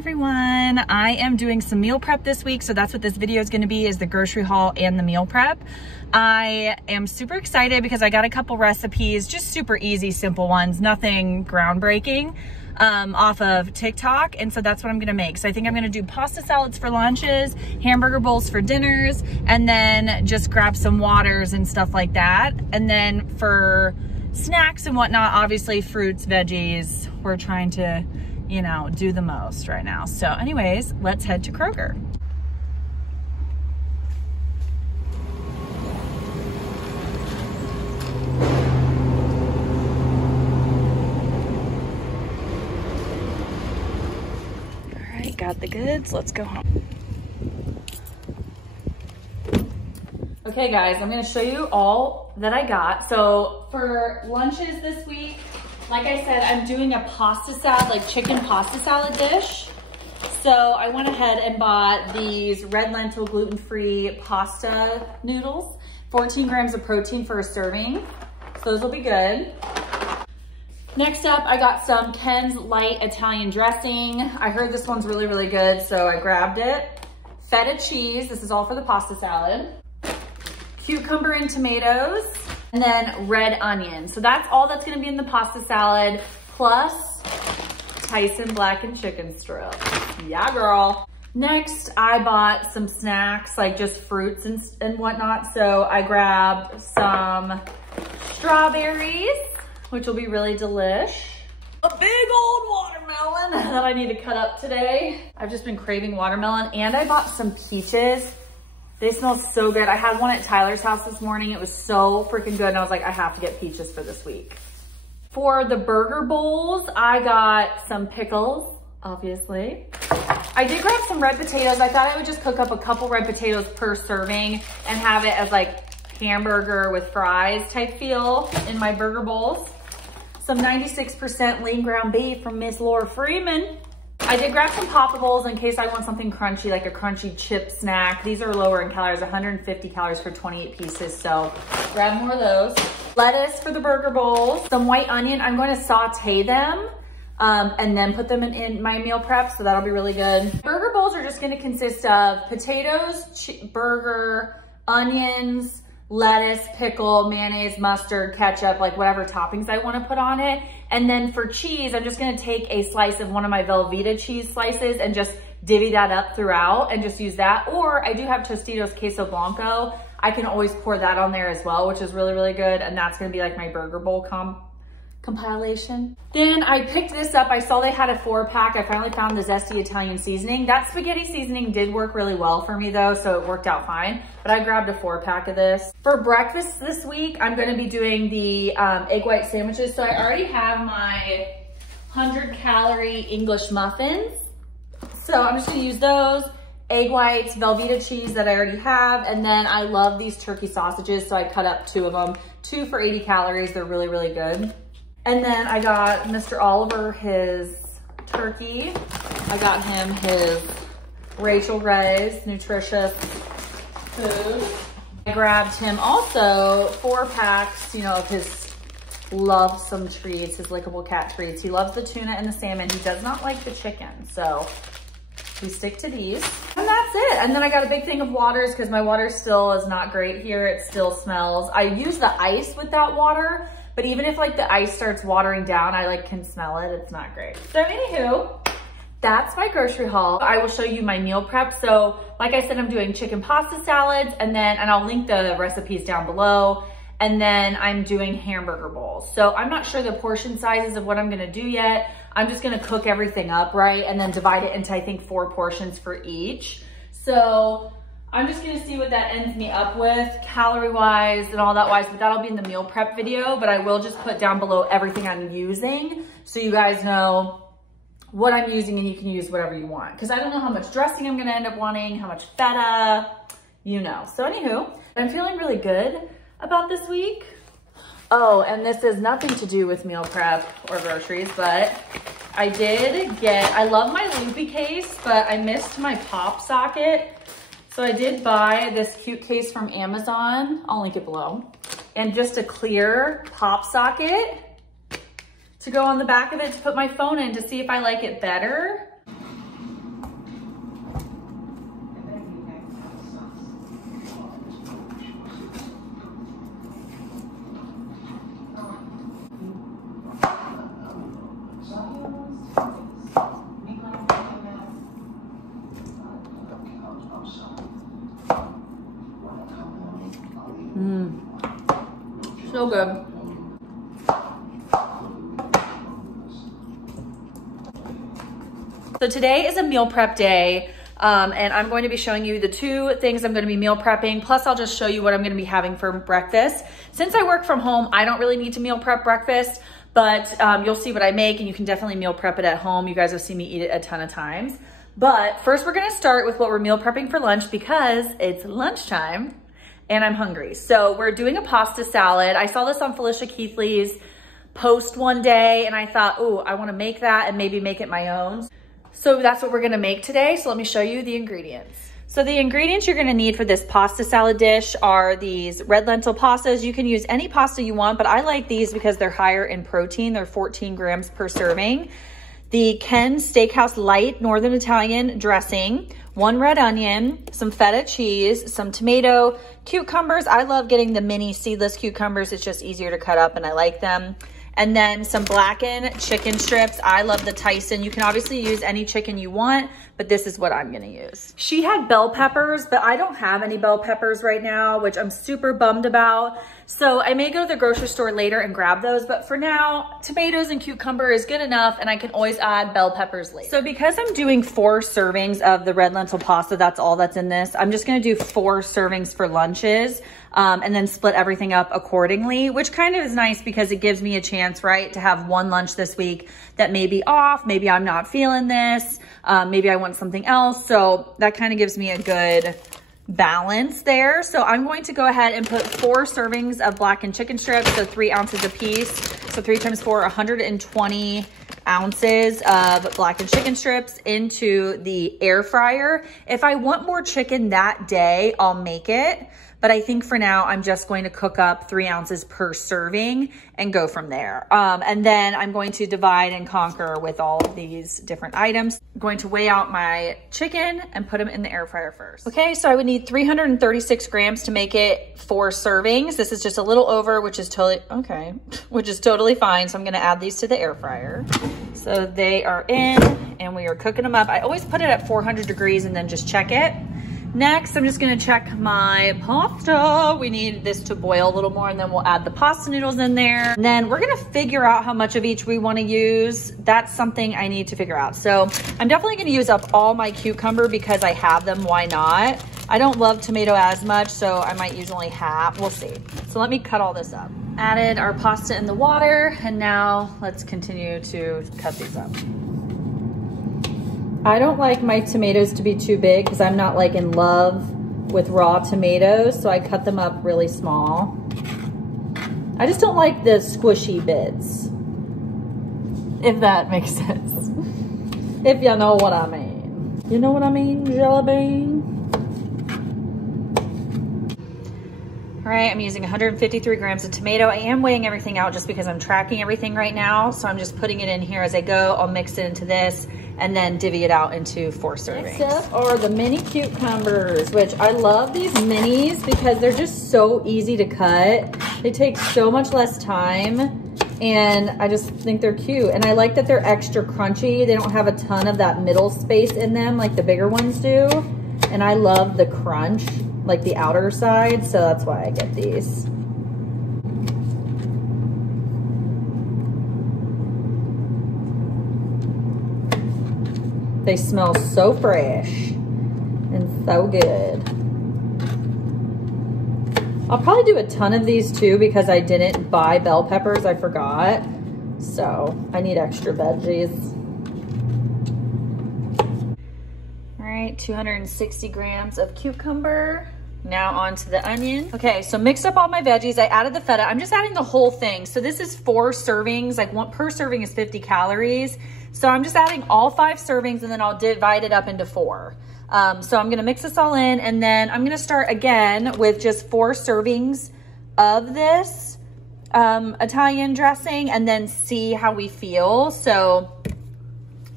everyone. I am doing some meal prep this week, so that's what this video is going to be, is the grocery haul and the meal prep. I am super excited because I got a couple recipes, just super easy, simple ones, nothing groundbreaking, off of TikTok, and so that's what I'm gonna make. So I think I'm gonna do pasta salads for lunches, hamburger bowls for dinners, and then just grab some waters and stuff like that. And then for snacks and whatnot, obviously fruits, veggies, we're trying to, you know, do the most right now. So anyways, let's head to Kroger. Got the goods, let's go home. Okay guys, I'm gonna show you all that I got. So for lunches this week, like I said, I'm doing a pasta salad, like chicken pasta salad dish. So I went ahead and bought these red lentil gluten-free pasta noodles, 14 grams of protein for a serving. So those will be good. Next up, I got some Ken's light Italian dressing. I heard this one's really, really good, so I grabbed it. Feta cheese, this is all for the pasta salad. Cucumber and tomatoes, and then red onion. So that's all that's gonna be in the pasta salad, plus Tyson blackened chicken strips. Yeah, girl. Next, I bought some snacks, like just fruits and whatnot. So I grabbed some strawberries, which will be really delish. A big old watermelon that I need to cut up today. I've just been craving watermelon, and I bought some peaches. They smell so good. I had one at Tyler's house this morning. It was so freaking good, and I was like, I have to get peaches for this week. For the burger bowls, I got some pickles, obviously. I did grab some red potatoes. I thought I would just cook up a couple red potatoes per serving and have it as like hamburger with fries type feel in my burger bowls. Some 96% lean ground beef from Miss Laura Freeman. I did grab some Poppables in case I want something crunchy, like a crunchy chip snack. These are lower in calories, 150 calories for 28 pieces, so grab more of those. Lettuce for the burger bowls. Some white onion. I'm going to saute them and then put them in my meal prep, so that'll be really good. Burger bowls are just going to consist of potatoes, burger, onions, lettuce, pickle, mayonnaise, mustard, ketchup, like whatever toppings I want to put on it. And then for cheese, I'm just going to take a slice of one of my Velveeta cheese slices and just divvy that up throughout and just use that. Or I do have Tostitos queso blanco. I can always pour that on there as well, which is really, really good. And that's going to be like my burger bowl compilation. Then I picked this up. I saw they had a 4-pack. I finally found the zesty Italian seasoning. That spaghetti seasoning did work really well for me though, so it worked out fine. But I grabbed a 4-pack of this. For breakfast this week, I'm gonna be doing the egg white sandwiches. So I already have my 100-calorie English muffins. So I'm just gonna use those. Egg whites, Velveeta cheese that I already have, and then I love these turkey sausages, so I cut up 2 of them. 2 for 80 calories, they're really, really good. And then I got Mr. Oliver his turkey. I got him his Rachel Ray's nutritious food. I grabbed him also 4 packs, you know, of his lovesome treats, his lickable cat treats. He loves the tuna and the salmon. He does not like the chicken, so we stick to these. And that's it. And then I got a big thing of waters because my water still is not great here. It still smells. I use the ice with that water, but even if like the ice starts watering down, I like can smell it. It's not great. So anywho, that's my grocery haul. I will show you my meal prep. So like I said, I'm doing chicken pasta salads, and I'll link the recipes down below. And then I'm doing hamburger bowls. So I'm not sure the portion sizes of what I'm gonna do yet. I'm just gonna cook everything up, right? And then divide it into, I think, 4 portions for each. So I'm just gonna see what that ends me up with, calorie-wise and all that wise, but that'll be in the meal prep video. But I will just put down below everything I'm using so you guys know what I'm using, and you can use whatever you want. Because I don't know how much dressing I'm gonna end up wanting, how much feta, you know. So anywho, I'm feeling really good about this week. Oh, and this is nothing to do with meal prep or groceries, but I love my loopy case, but I missed my pop socket. So I did buy this cute case from Amazon. I'll link it below. And just a clear pop socket to go on the back of it to put my phone in to see if I like it better. good. So today is a meal prep day. And I'm going to be showing you the 2 things I'm going to be meal prepping. Plus I'll just show you what I'm going to be having for breakfast. Since I work from home, I don't really need to meal prep breakfast, but you'll see what I make and you can definitely meal prep it at home. You guys have seen me eat it a ton of times. But first we're going to start with what we're meal prepping for lunch because it's lunchtime and I'm hungry. So we're doing a pasta salad. I saw this on Felicia Keithley's post one day and I thought, oh, I want to make that and maybe make it my own. So that's what we're gonna make today. So let me show you the ingredients. So the ingredients you're gonna need for this pasta salad dish are these red lentil pastas. You can use any pasta you want, but I like these because they're higher in protein. They're 14 grams per serving. The Ken Steakhouse Light Northern Italian dressing, 1 red onion, some feta cheese, some tomato, cucumbers. I love getting the mini seedless cucumbers. It's just easier to cut up and I like them. And then some blackened chicken strips. I love the Tyson. You can obviously use any chicken you want, but this is what I'm gonna use. She had bell peppers, but I don't have any bell peppers right now, which I'm super bummed about. So I may go to the grocery store later and grab those, but for now, tomatoes and cucumber is good enough and I can always add bell peppers later. So because I'm doing 4 servings of the red lentil pasta, that's all that's in this, I'm just gonna do 4 servings for lunches. And then split everything up accordingly, which kind of is nice because it gives me a chance, right, to have one lunch this week that may be off. Maybe I'm not feeling this. Maybe I want something else. So that kind of gives me a good balance there. So I'm going to go ahead and put 4 servings of blackened chicken strips, so 3 ounces a piece. So 3 times 4, 120 ounces of blackened chicken strips into the air fryer. If I want more chicken that day, I'll make it. But I think for now, I'm just going to cook up 3 ounces per serving and go from there. And then I'm going to divide and conquer with all of these different items. I'm going to weigh out my chicken and put them in the air fryer first. Okay, so I would need 336 grams to make it 4 servings. This is just a little over, which is totally, okay, which is totally fine. So I'm gonna add these to the air fryer. So they are in and we are cooking them up. I always put it at 400 degrees and then just check it. Next, I'm just gonna check my pasta. We need this to boil a little more and then we'll add the pasta noodles in there. And then we're gonna figure out how much of each we wanna use. That's something I need to figure out. So I'm definitely gonna use up all my cucumber because I have them, why not? I don't love tomato as much, so I might use only half, we'll see. So let me cut all this up. Added our pasta in the water and now let's continue to cut these up. I don't like my tomatoes to be too big because I'm not like in love with raw tomatoes, so I cut them up really small. I just don't like the squishy bits, if that makes sense. If you know what I mean. You know what I mean, Jalapeños? All right, I'm using 153 grams of tomato. I am weighing everything out just because I'm tracking everything right now, so I'm just putting it in here as I go. I'll mix it into this and then divvy it out into 4 servings. Next up are the mini cucumbers, which I love these minis because they're just so easy to cut. They take so much less time and I just think they're cute. And I like that they're extra crunchy. They don't have a ton of that middle space in them like the bigger ones do. And I love the crunch, like the outer side, so that's why I get these. They smell so fresh and so good. I'll probably do a ton of these too because I didn't buy bell peppers, I forgot. So I need extra veggies. All right, 260 grams of cucumber. Now onto the onion. Okay, so mixed up all my veggies. I added the feta. I'm just adding the whole thing. So this is 4 servings, like one per serving is 50 calories. So I'm just adding all 5 servings and then I'll divide it up into 4. So I'm gonna mix this all in and then I'm gonna start again with just 4 servings of this Italian dressing and then see how we feel. So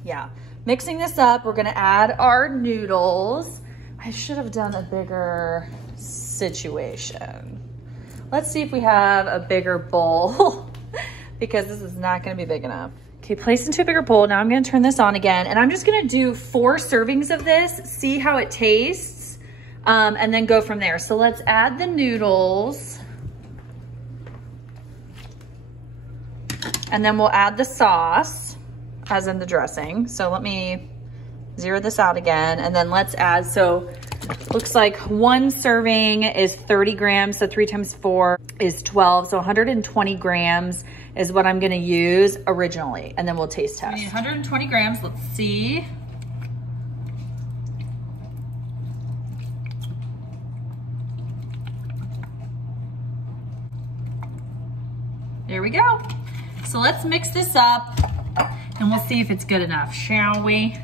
yeah, mixing this up, we're gonna add our noodles. I should have done a bigger situation. Let's see if we have a bigger bowl because this is not gonna be big enough. Okay, place into a bigger bowl. Now I'm gonna turn this on again and I'm just gonna do 4 servings of this, see how it tastes, and then go from there. So let's add the noodles. And then we'll add the sauce, as in the dressing. So let me zero this out again. And then let's add, so looks like 1 serving is 30 grams. So 3 times 4 is 12. So 120 grams is what I'm gonna use originally. And then we'll taste test. 120 grams, let's see. There we go. So let's mix this up and we'll see if it's good enough, shall we?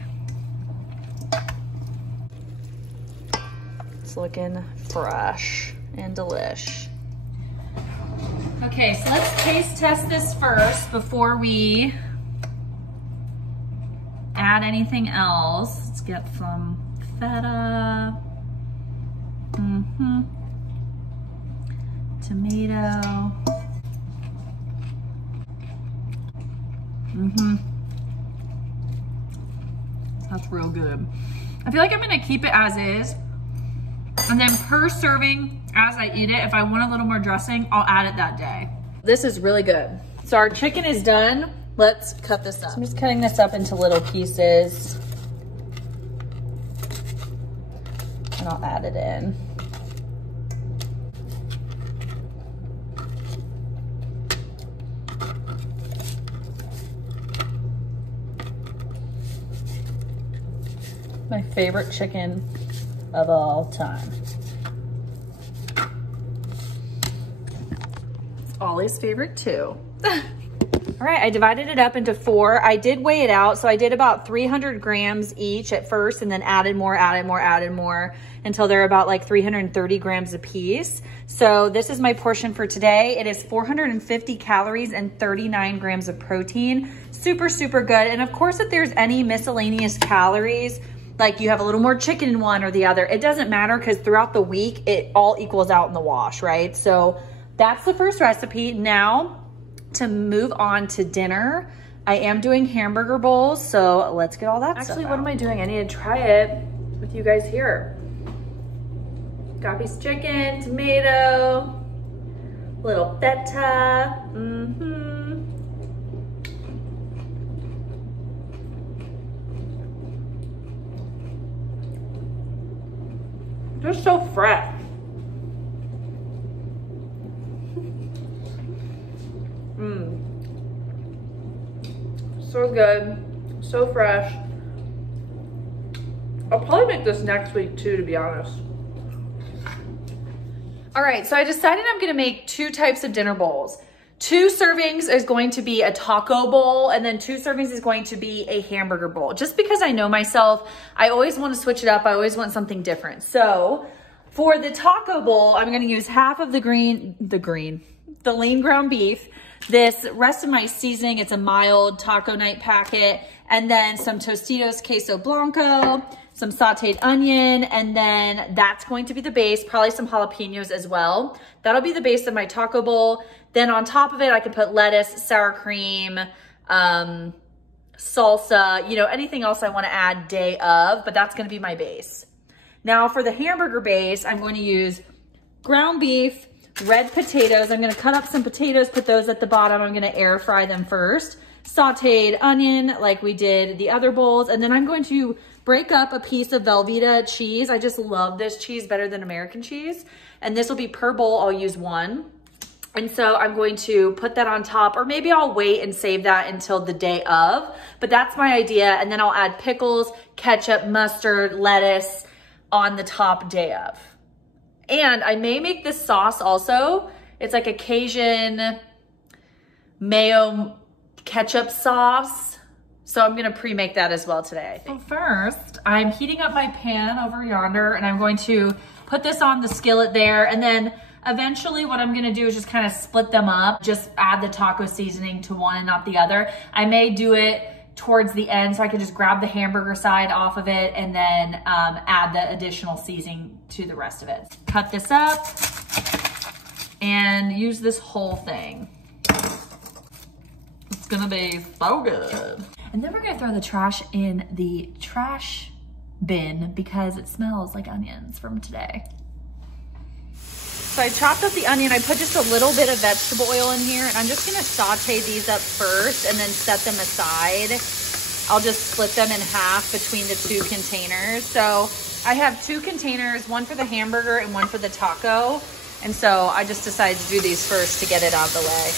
It's looking fresh and delish. Okay, so let's taste test this first before we add anything else. Let's get some feta. Tomato. That's real good. I feel like I'm gonna keep it as is. And then per serving, as I eat it, if I want a little more dressing, I'll add it that day. This is really good. So our chicken is done. Let's cut this up. So I'm just cutting this up into little pieces. And I'll add it in. My favorite chicken of all time. It's Ollie's favorite too. All right, I divided it up into 4. I did weigh it out, so I did about 300 grams each at first and then added more until they're about like 330 grams a piece. So this is my portion for today. It is 450 calories and 39 grams of protein. Super, super good. And of course, if there's any miscellaneous calories, like you have a little more chicken in one or the other, it doesn't matter because throughout the week, it all equals out in the wash, right? So that's the first recipe. Now to move on to dinner, I am doing hamburger bowls. So let's get all that stuff Actually, out. what am I doing? I need to try it with you guys here. Got piece of chicken, tomato, little feta. They're so fresh. So good, so fresh. I'll probably make this next week too, to be honest. All right, so I decided I'm gonna make 2 types of dinner bowls. 2 servings is going to be a taco bowl, and then 2 servings is going to be a hamburger bowl. Just because I know myself, I always want to switch it up. I always want something different. So for the taco bowl, I'm gonna use half of the lean ground beef. This rest of my seasoning, it's a mild taco night packet, and then some Tostitos queso blanco, some sauteed onion, and then that's going to be the base, probably some jalapeños as well. That'll be the base of my taco bowl. Then on top of it, I can put lettuce, sour cream, salsa, you know, anything else I want to add day of, but that's going to be my base. Now for the hamburger base, I'm going to use ground beef, red potatoes. I'm going to cut up some potatoes, put those at the bottom. I'm going to air fry them first. Sauteed onion like we did the other bowls. And then I'm going to break up a piece of Velveeta cheese. I just love this cheese better than American cheese. And this will be per bowl, I'll use 1. And so I'm going to put that on top, or maybe I'll wait and save that until the day of, but that's my idea. And then I'll add pickles, ketchup, mustard, lettuce on the top day of. And I may make this sauce also. It's like a Cajun mayo ketchup sauce. So I'm gonna pre-make that as well today, I think. So first, I'm heating up my pan over yonder, and I'm going to put this on the skillet there, and then eventually what I'm gonna do is just kind of split them up, just add the taco seasoning to one and not the other. I may do it towards the end so I can just grab the hamburger side off of it and then add the additional seasoning to the rest of it. Cut this up and use this whole thing. It's gonna be so good. And then we're gonna throw the trash in the trash bin because it smells like onions from today. so I chopped up the onion. I put just a little bit of vegetable oil in here, and I'm just gonna saute these up first and then set them aside. I'll just split them in half between the two containers. So I have two containers, one for the hamburger and one for the taco. And so I just decided to do these first to get it out of the way.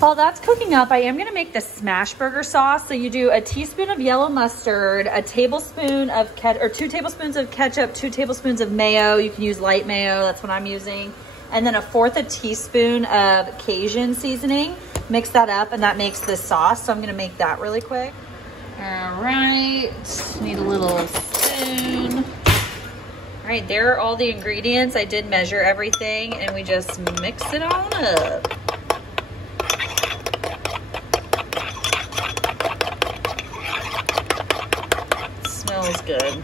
While that's cooking up, I am gonna make the smash burger sauce. So you do a teaspoon of yellow mustard, a tablespoon of 2 tablespoons of ketchup, 2 tablespoons of mayo. You can use light mayo, that's what I'm using. And then 1/4 a teaspoon of Cajun seasoning. Mix that up and that makes this sauce. So I'm gonna make that really quick. All right, need a little spoon. All right, there are all the ingredients. I did measure everything and we just mix it on up. Smells good.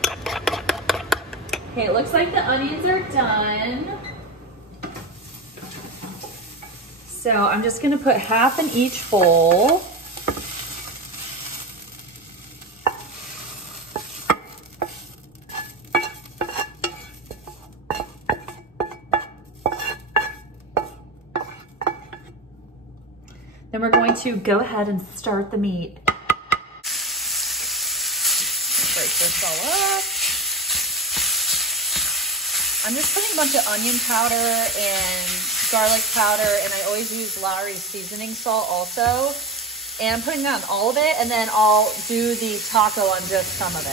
Okay, it looks like the onions are done. So I'm just gonna put half in each bowl. Then we're going to go ahead and start the meat. Break this all up. I'm just putting a bunch of onion powder and garlic powder, and I always use Lowry's seasoning salt also. And I'm putting that on all of it, and then I'll do the taco on just some of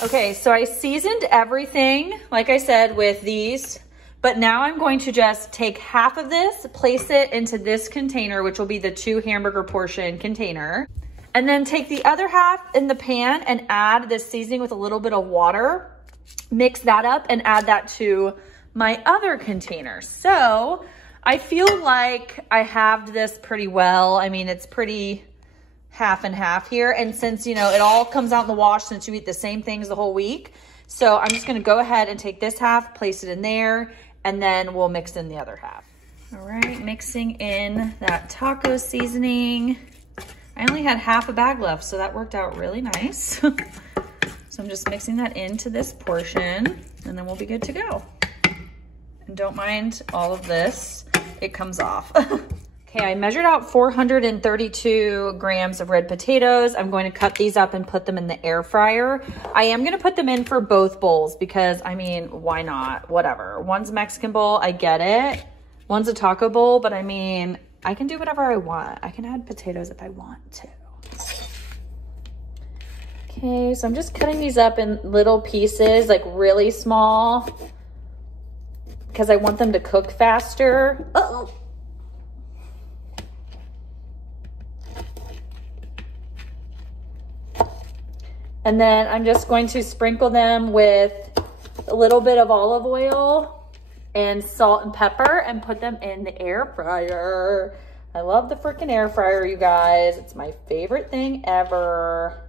it. Okay, so I seasoned everything, like I said, with these. But now I'm going to just take half of this, place it into this container, which will be the 2 hamburger portion container. And then take the other half in the pan and add this seasoning with a little bit of water. Mix that up and add that to my other container. So I feel like I halved this pretty well. I mean, it's pretty half and half here. And since, you know, it all comes out in the wash since you eat the same things the whole week. So I'm just gonna go ahead and take this half, place it in there, and then we'll mix in the other half. All right, mixing in that taco seasoning. I only had half a bag left, so that worked out really nice. So I'm just mixing that into this portion, and then we'll be good to go. And don't mind all of this, it comes off. Okay, I measured out 432 grams of red potatoes. I'm going to cut these up and put them in the air fryer. I am gonna put them in for both bowls because, I mean, why not? Whatever. One's a Mexican bowl, I get it. One's a taco bowl, but I mean, I can do whatever I want. I can add potatoes if I want to. Okay, so I'm just cutting these up in little pieces, like really small, because I want them to cook faster. Uh-oh. And then I'm just going to sprinkle them with a little bit of olive oil and salt and pepper and put them in the air fryer. I love the freaking air fryer, you guys. It's my favorite thing ever.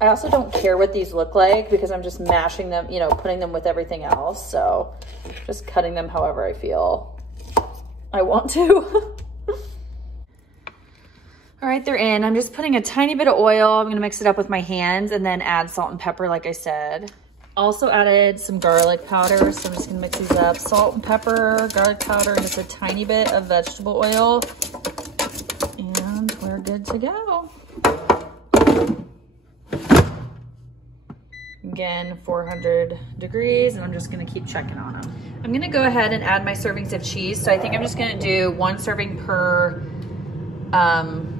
I also don't care what these look like because I'm just mashing them, you know, putting them with everything else. So just cutting them however I feel I want to. All right, they're in. I'm just putting a tiny bit of oil. I'm gonna mix it up with my hands and then add salt and pepper like I said. Also added some garlic powder, so I'm just gonna mix these up. Salt and pepper, garlic powder, and just a tiny bit of vegetable oil. And we're good to go. Again, 400 degrees, and I'm just gonna keep checking on them. I'm gonna go ahead and add my servings of cheese. So I think I'm just gonna do 1 serving per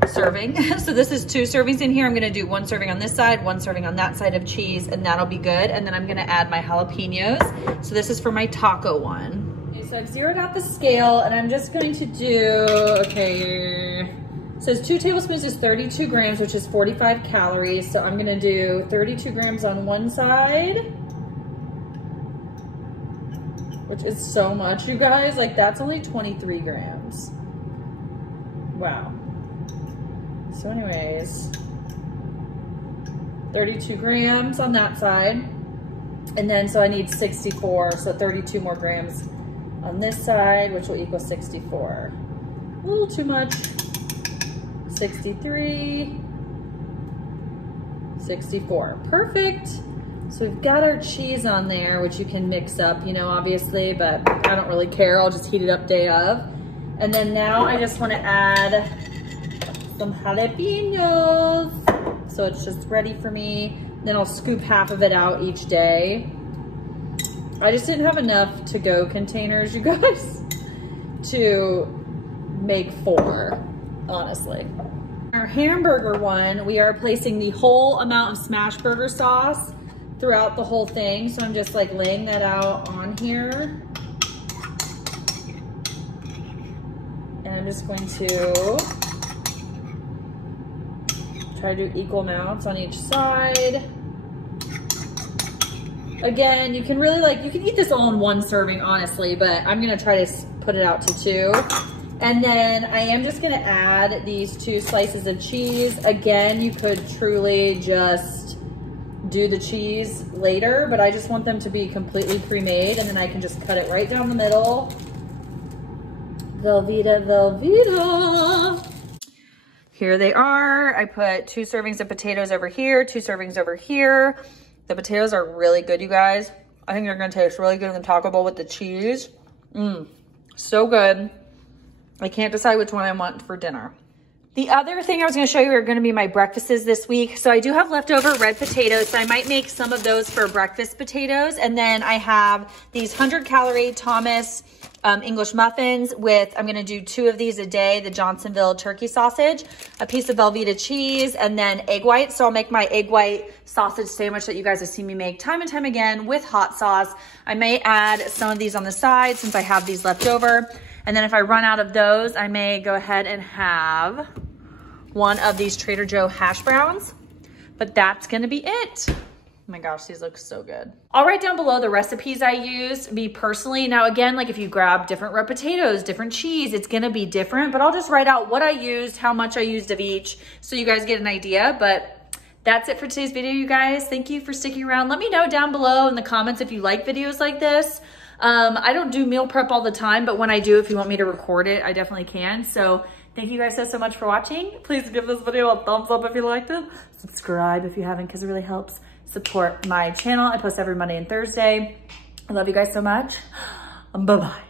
serving. So this is 2 servings in here. I'm gonna do 1 serving on this side, 1 serving on that side of cheese, and that'll be good. And then I'm gonna add my jalapeños. So this is for my taco one. Okay, so I've zeroed out the scale, and I'm just going to do, okay, it says 2 tablespoons is 32 grams, which is 45 calories. So I'm gonna do 32 grams on one side, which is so much, you guys. Like, that's only 23 grams. Wow. So anyways, 32 grams on that side. And then, so I need 64, so 32 more grams on this side, which will equal 64. A little too much. 63, 64. Perfect. So we've got our cheese on there, which you can mix up, you know, obviously, but I don't really care. I'll just heat it up day of. And then now I just want to add some jalapeños. So it's just ready for me. Then I'll scoop half of it out each day. I just didn't have enough to-go containers, you guys, to make 4, honestly. Our hamburger one, we are placing the whole amount of smash burger sauce throughout the whole thing. So I'm just like laying that out on here. And I'm just going to try to do equal amounts on each side. Again, you can really you can eat this all in 1 serving, honestly, but I'm gonna try to put it out to 2. And then I am just gonna add these 2 slices of cheese. Again, you could truly just do the cheese later, but I just want them to be completely pre-made, and then I can just cut it right down the middle. Velveeta, Velveeta. Here they are. I put 2 servings of potatoes over here, 2 servings over here. The potatoes are really good, you guys. I think they're gonna taste really good in the taco bowl with the cheese. So good. I can't decide which one I want for dinner. The other thing I was gonna show you are gonna be my breakfasts this week. So I do have leftover red potatoes, so I might make some of those for breakfast potatoes. And then I have these 100-calorie Thomas English muffins with, I'm gonna do 2 of these a day, the Johnsonville turkey sausage, a piece of Velveeta cheese, and then egg whites. So I'll make my egg white sausage sandwich that you guys have seen me make time and time again with hot sauce. I may add some of these on the side since I have these left over. And then if I run out of those, I may go ahead and have one of these Trader Joe hash browns, but that's gonna be it. Oh my gosh, these look so good. I'll write down below the recipes I used, me personally. Now again, like if you grab different red potatoes, different cheese, it's gonna be different, but I'll just write out what I used, how much I used of each, so you guys get an idea. But that's it for today's video, you guys. Thank you for sticking around. Let me know down below in the comments if you like videos like this. I don't do meal prep all the time, but when I do, if you want me to record it, I definitely can. So thank you guys so much for watching. Please give this video a thumbs up if you liked it. Subscribe if you haven't, because it really helps support my channel. I post every Monday and Thursday. I love you guys so much. Bye-bye.